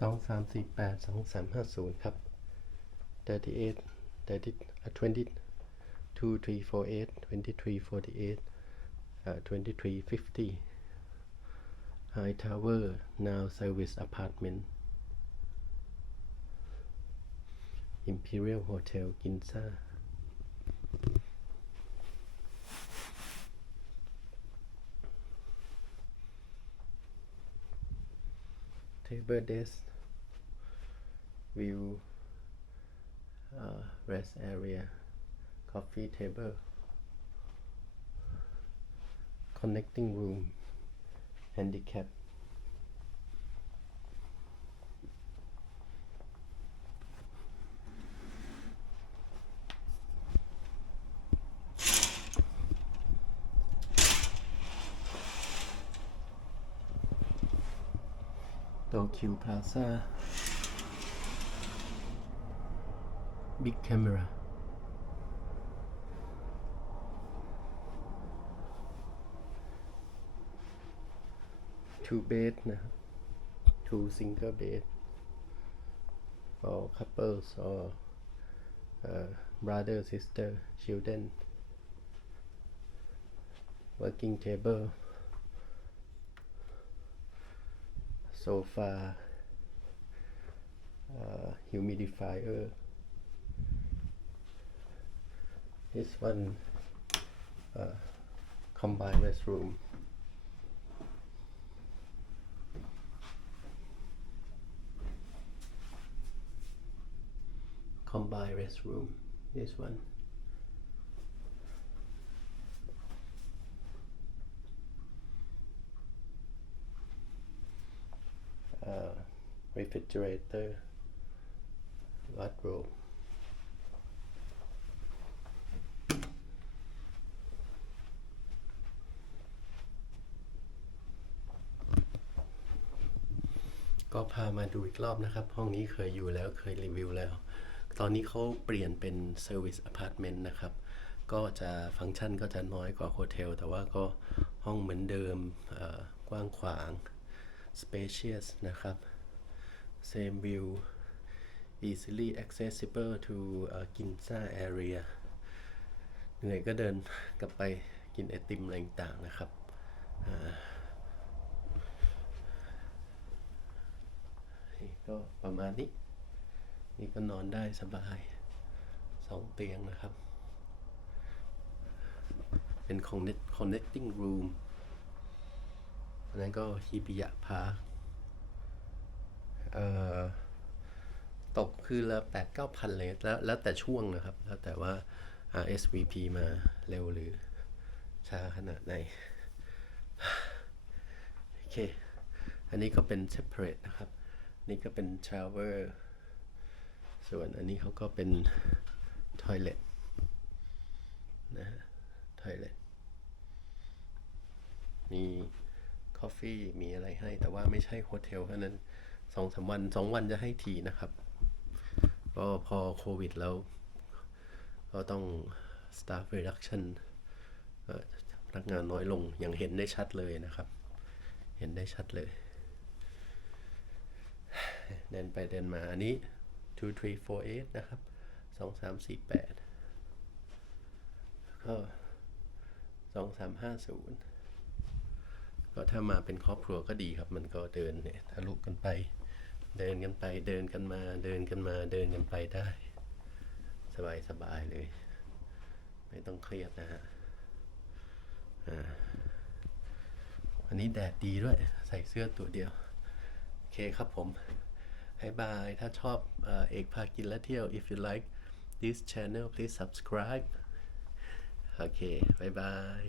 สองสามสี่แปดสองสามห้าศูนย์ครับ thirty eight thirty twenty two three four eight twenty three forty eight twenty three fifty High Tower now service apartment Imperial Hotel Ginza table desk view uh, rest area coffee table connecting room handicap Tokyo Plaza. Big camera. two bed นะ two single bed or couples or uh, brother sister children working table sofa uh, humidifier this one uh, combined restroom combined restroom this one refrigerator wardrobe ก็พามาดูอีกรอบนะครับ ห้องนี้เคยอยู่แล้วเคยรีวิวแล้ว ตอนนี้เขาเปลี่ยนเป็น Service Apartment นต์นะครับ ก็จะฟังก์ชันก็จะน้อยกว่าโฮเทลแต่ว่าก็ห้องเหมือนเดิมกว้างขวาง spacious นะครับ same view easily accessible to uh, Ginza area เหนื่อยก็เดินกลับไปกินไอติมอะไรต่างๆนะครับ ก็ประมาณนี้ นี่ก็นอนได้สบายสองเตียงนะครับ เป็น connecting room อันนั้นก็ฮิบิยะพาร์ค ตกคือละแปดเก้าพันเลยแล้วแล้วแต่ช่วงนะครับ แล้วแต่ว่า RSVP มาเร็วหรือช้าขนาดไหน โอเค อันนี้ก็เป็น separate นะครับ นี่ก็เป็น shower ส่วนอันนี้เขาก็เป็น toilet นะฮะ toilet มีคอฟฟี่มีอะไรให้แต่ว่าไม่ใช่โฮเทลเท่านั้น สองสามวันสองวันจะให้ทีนะครับก็พอโควิดแล้ว ก็ต้อง staff reduction พนักงานน้อยลงอย่างเห็นได้ชัดเลยนะครับ เห็นได้ชัดเลย เดินไปเดินมาอันนี้ two three four eight นะครับสองสามสี่แปดก็สองสามห้าศูนย์ ก็ถ้ามาเป็นครอบครัวก็ดีครับ มันก็เดินเนี่ยทะลุกันไป เดินกันไปเดินกันมาเดินกันมาเดินกันไปได้ สบายสบายเลย ไม่ต้องเครียดนะฮะอ่าอันนี้แดดดีด้วย ใส่เสื้อตัวเดียว โอเคครับผมให้บายถ้าชอบเอ่อเอกพากินและเที่ยว if you like this channel please subscribe โอเคบายบาย